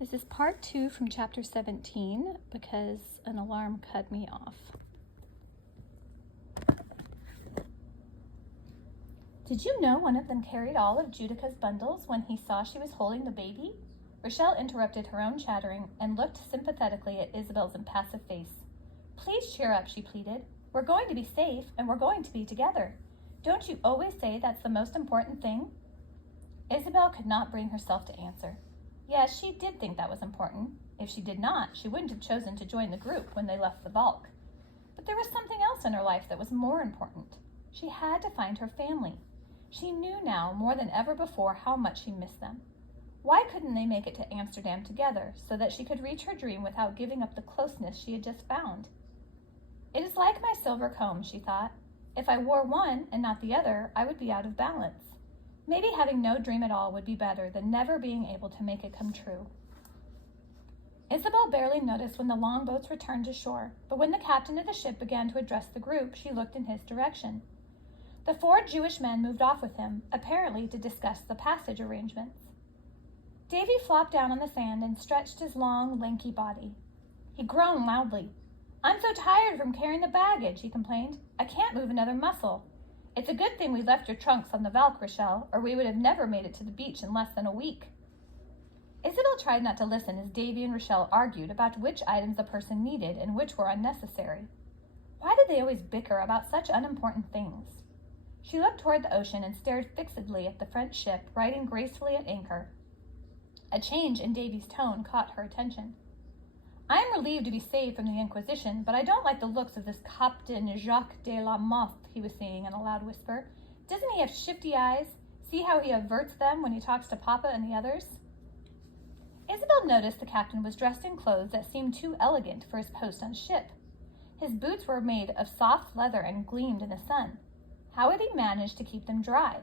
This is part 2 from chapter 17 because an alarm cut me off. Did you know one of them carried all of Judica's bundles when he saw she was holding the baby? Rochelle interrupted her own chattering and looked sympathetically at Isabel's impassive face. Please cheer up, she pleaded. We're going to be safe and we're going to be together. Don't you always say that's the most important thing? Isabel could not bring herself to answer. Yes, she did think that was important. If she did not, she wouldn't have chosen to join the group when they left the Valk. But there was something else in her life that was more important. She had to find her family. She knew now more than ever before how much she missed them. Why couldn't they make it to Amsterdam together so that she could reach her dream without giving up the closeness she had just found? It is like my silver comb, she thought. If I wore one and not the other, I would be out of balance. Maybe having no dream at all would be better than never being able to make it come true. Isabel barely noticed when the longboats returned to shore, but when the captain of the ship began to address the group, she looked in his direction. The 4 Jewish men moved off with him, apparently to discuss the passage arrangements. Davy flopped down on the sand and stretched his long, lanky body. He groaned loudly. I'm so tired from carrying the baggage, he complained. I can't move another muscle. It's a good thing we left your trunks on the Valk, Rochelle, or we would have never made it to the beach in less than a week. Isabel tried not to listen as Davy and Rochelle argued about which items a person needed and which were unnecessary. Why did they always bicker about such unimportant things? She looked toward the ocean and stared fixedly at the French ship riding gracefully at anchor. A change in Davy's tone caught her attention. I am relieved to be saved from the Inquisition, but I don't like the looks of this Captain Jacques de la Motte, he was saying in a loud whisper. Doesn't he have shifty eyes? See how he averts them when he talks to Papa and the others? Isabel noticed the captain was dressed in clothes that seemed too elegant for his post on ship. His boots were made of soft leather and gleamed in the sun. How had he managed to keep them dry?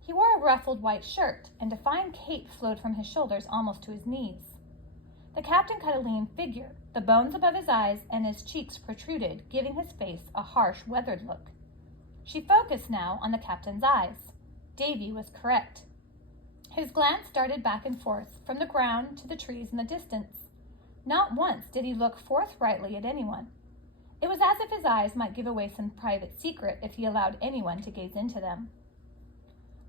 He wore a ruffled white shirt, and a fine cape flowed from his shoulders almost to his knees. The captain cut a lean figure. The bones above his eyes and his cheeks protruded, giving his face a harsh, weathered look. She focused now on the captain's eyes. Davy was correct. His glance darted back and forth, from the ground to the trees in the distance. Not once did he look forthrightly at anyone. It was as if his eyes might give away some private secret if he allowed anyone to gaze into them.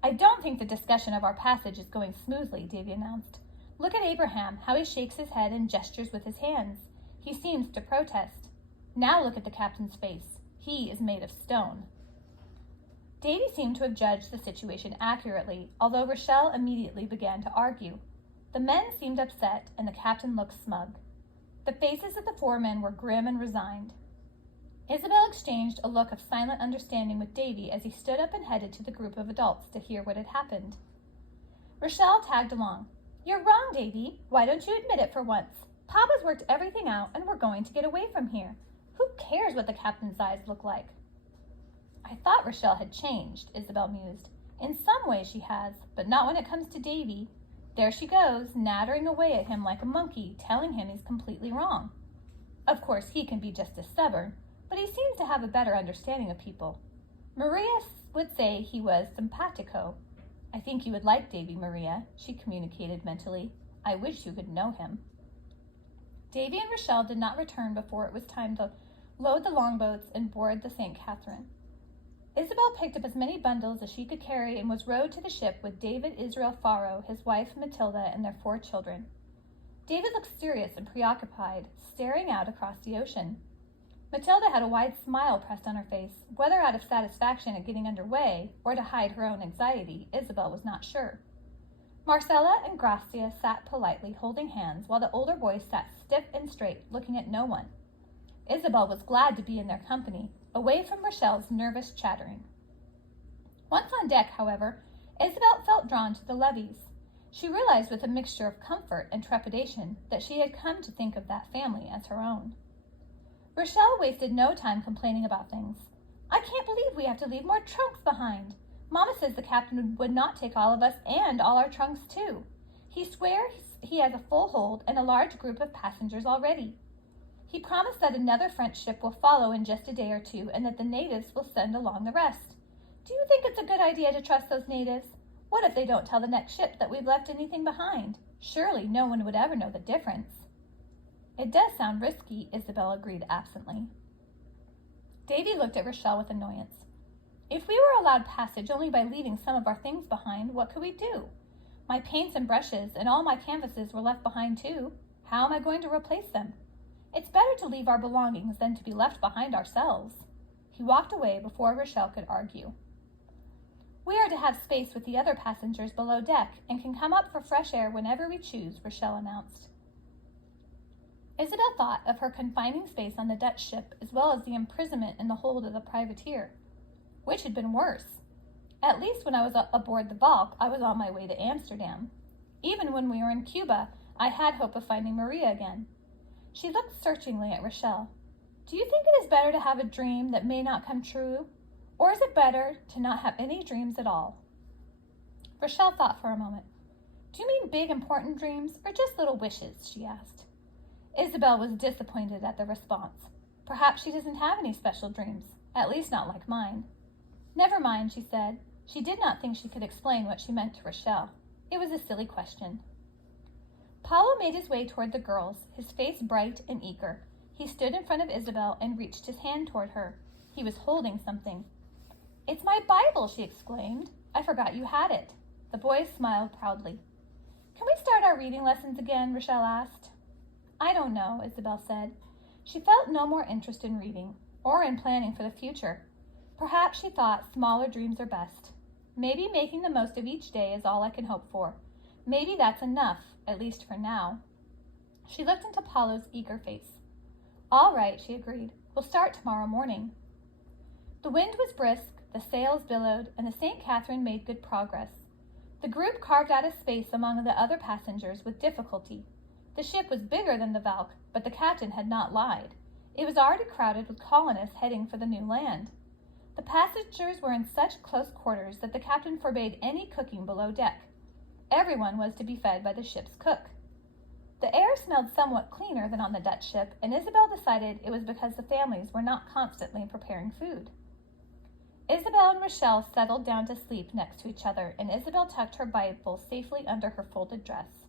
I don't think the discussion of our passage is going smoothly, Davy announced. Look at Abraham, how he shakes his head and gestures with his hands. He seems to protest. Now look at the captain's face. He is made of stone. Davy seemed to have judged the situation accurately, although Rochelle immediately began to argue. The men seemed upset, and the captain looked smug. The faces of the 4 men were grim and resigned. Isabel exchanged a look of silent understanding with Davy as he stood up and headed to the group of adults to hear what had happened. Rochelle tagged along. You're wrong, Davy. Why don't you admit it for once? Papa's worked everything out, and we're going to get away from here. Who cares what the captain's eyes look like? I thought Rochelle had changed, Isabel mused. In some ways she has, but not when it comes to Davy. There she goes, nattering away at him like a monkey, telling him he's completely wrong. Of course, he can be just as stubborn, but he seems to have a better understanding of people. Maria would say he was simpatico. I think you would like Davy, Maria, she communicated mentally. I wish you could know him. Davy and Rochelle did not return before it was time to load the longboats and board the St. Catherine. Isabel picked up as many bundles as she could carry and was rowed to the ship with David Israel Faro, his wife Matilda, and their 4 children. David looked serious and preoccupied, staring out across the ocean. Matilda had a wide smile pressed on her face. Whether out of satisfaction at getting underway or to hide her own anxiety, Isabel was not sure. Marcella and Gracia sat politely, holding hands, while the older boys sat stiff and straight, looking at no one. Isabel was glad to be in their company, away from Rochelle's nervous chattering. Once on deck, however, Isabel felt drawn to the levees. She realized with a mixture of comfort and trepidation that she had come to think of that family as her own. Rochelle wasted no time complaining about things. I can't believe we have to leave more trunks behind. Mama says the captain would not take all of us and all our trunks too. He swears he has a full hold and a large group of passengers already. He promised that another French ship will follow in just a day or 2 and that the natives will send along the rest. Do you think it's a good idea to trust those natives? What if they don't tell the next ship that we've left anything behind? Surely no one would ever know the difference. It does sound risky, Isabel agreed absently. Davy looked at Rochelle with annoyance. If we were allowed passage only by leaving some of our things behind, what could we do? My paints and brushes and all my canvases were left behind too. How am I going to replace them? It's better to leave our belongings than to be left behind ourselves. He walked away before Rochelle could argue. We are to have space with the other passengers below deck and can come up for fresh air whenever we choose, Rochelle announced. Isabel thought of her confining space on the Dutch ship as well as the imprisonment in the hold of the privateer. Which had been worse? At least when I was aboard the Valk, I was on my way to Amsterdam. Even when we were in Cuba, I had hope of finding Maria again. She looked searchingly at Rochelle. Do you think it is better to have a dream that may not come true? Or is it better to not have any dreams at all? Rochelle thought for a moment. Do you mean big, important dreams, or just little wishes? She asked. Isabel was disappointed at the response. Perhaps she doesn't have any special dreams, at least not like mine. Never mind, she said. She did not think she could explain what she meant to Rochelle. It was a silly question. Paulo made his way toward the girls, his face bright and eager. He stood in front of Isabel and reached his hand toward her. He was holding something. It's my Bible, she exclaimed. I forgot you had it. The boys smiled proudly. Can we start our reading lessons again? Rochelle asked. I don't know, Isabel said. She felt no more interest in reading or in planning for the future. Perhaps she thought smaller dreams are best. Maybe making the most of each day is all I can hope for. Maybe that's enough, at least for now. She looked into Paulo's eager face. All right, she agreed. We'll start tomorrow morning. The wind was brisk, the sails billowed, and the St. Catherine made good progress. The group carved out a space among the other passengers with difficulty. The ship was bigger than the Valk, but the captain had not lied. It was already crowded with colonists heading for the new land. The passengers were in such close quarters that the captain forbade any cooking below deck. Everyone was to be fed by the ship's cook. The air smelled somewhat cleaner than on the Dutch ship, and Isabel decided it was because the families were not constantly preparing food. Isabel and Rochelle settled down to sleep next to each other, and Isabel tucked her Bible safely under her folded dress.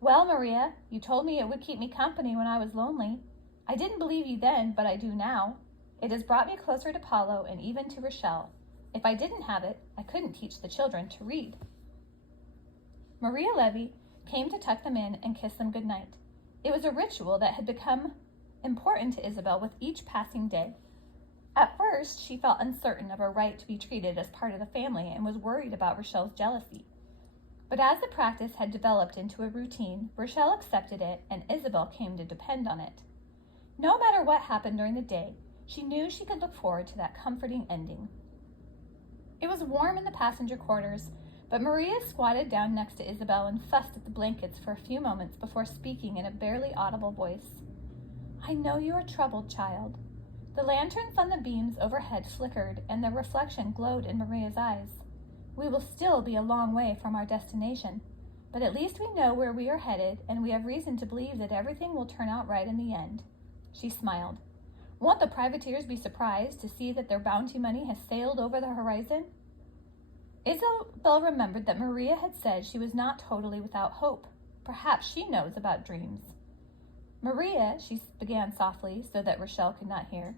Well, Maria, you told me it would keep me company when I was lonely. I didn't believe you then, but I do now. It has brought me closer to Paulo and even to Rochelle. If I didn't have it, I couldn't teach the children to read. Maria Levy came to tuck them in and kiss them good night. It was a ritual that had become important to Isabel with each passing day. At first, she felt uncertain of her right to be treated as part of the family and was worried about Rochelle's jealousy. But as the practice had developed into a routine, Rochelle accepted it and Isabel came to depend on it. No matter what happened during the day, she knew she could look forward to that comforting ending. It was warm in the passenger quarters, but Maria squatted down next to Isabel and fussed at the blankets for a few moments before speaking in a barely audible voice. I know you are troubled, child. The lanterns on the beams overhead flickered and their reflection glowed in Maria's eyes. We will still be a long way from our destination, but at least we know where we are headed and we have reason to believe that everything will turn out right in the end. She smiled. Won't the privateers be surprised to see that their bounty money has sailed over the horizon? Isabel remembered that Maria had said she was not totally without hope. Perhaps she knows about dreams. Maria, she began softly so that Rochelle could not hear,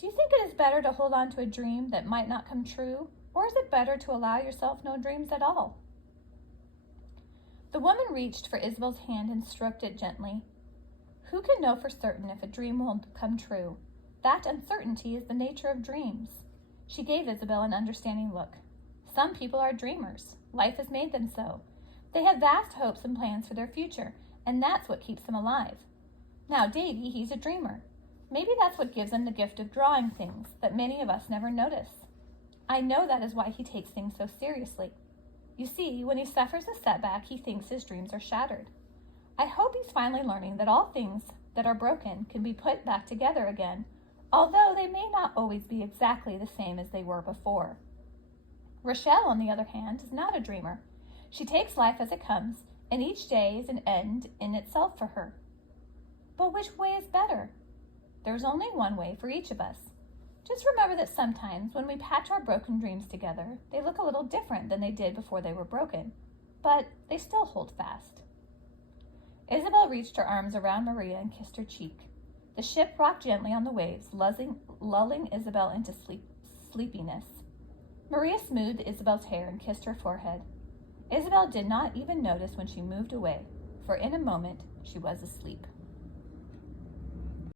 do you think it is better to hold on to a dream that might not come true, or is it better to allow yourself no dreams at all? The woman reached for Isabel's hand and stroked it gently. Who can know for certain if a dream will come true? That uncertainty is the nature of dreams. She gave Isabel an understanding look. Some people are dreamers. Life has made them so. They have vast hopes and plans for their future, and that's what keeps them alive. Now, Davy, he's a dreamer. Maybe that's what gives him the gift of drawing things that many of us never notice. I know that is why he takes things so seriously. You see, when he suffers a setback, he thinks his dreams are shattered. I hope he's finally learning that all things that are broken can be put back together again, although they may not always be exactly the same as they were before. Rochelle, on the other hand, is not a dreamer. She takes life as it comes, and each day is an end in itself for her. But which way is better? There's only one way for each of us. Just remember that sometimes when we patch our broken dreams together, they look a little different than they did before they were broken, but they still hold fast. Isabel reached her arms around Maria and kissed her cheek. The ship rocked gently on the waves, lulling Isabel into sleepiness. Maria smoothed Isabel's hair and kissed her forehead. Isabel did not even notice when she moved away, for in a moment she was asleep.